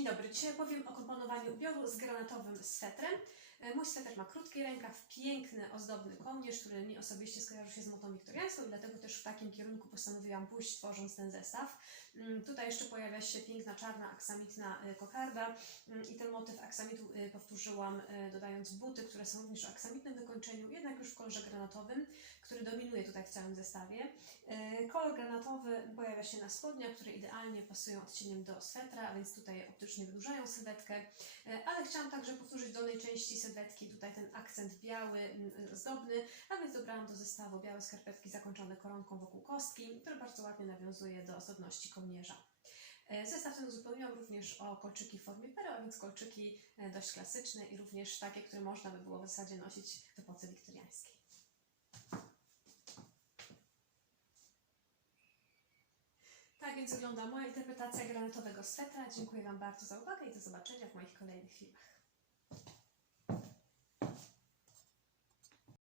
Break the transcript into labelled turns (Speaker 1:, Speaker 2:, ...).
Speaker 1: Dzień dobry. Dzisiaj opowiem o komponowaniu ubioru z granatowym swetrem. E, Mój sweter ma krótki rękaw, piękny, ozdobny kołnierz, który mi osobiście skojarzy się z motą wiktoriańską i dlatego też w takim kierunku postanowiłam pójść, tworząc ten zestaw. Mm, Tutaj jeszcze pojawia się piękna, czarna, aksamitna e, kokarda Mm, i ten motyw aksamitu e, powtórzyłam dodając buty, które są również o aksamitnym wykończeniu, jednak już w kolorze granatowym, który dominuje tutaj w całym zestawie. Kolor granatowy pojawia się na spodniach, które idealnie pasują odcieniem do swetra, a więc tutaj optycznie wydłużają sylwetkę, ale chciałam także powtórzyć w dolnej części sylwetki tutaj ten akcent biały, zdobny, a więc dobrałam do zestawu białe skarpetki zakończone koronką wokół kostki, które bardzo ładnie nawiązuje do ozdobności kołnierza. E, Zestaw ten uzupełniłam również o kolczyki w formie pero, a więc kolczyki e, dość klasyczne i również takie, które można by było w zasadzie nosić w epoce wiktoriańskiej. Tak więc wygląda moja interpretacja granatowego swetra. Dziękuję Wam bardzo za uwagę i do zobaczenia w moich kolejnych filmach.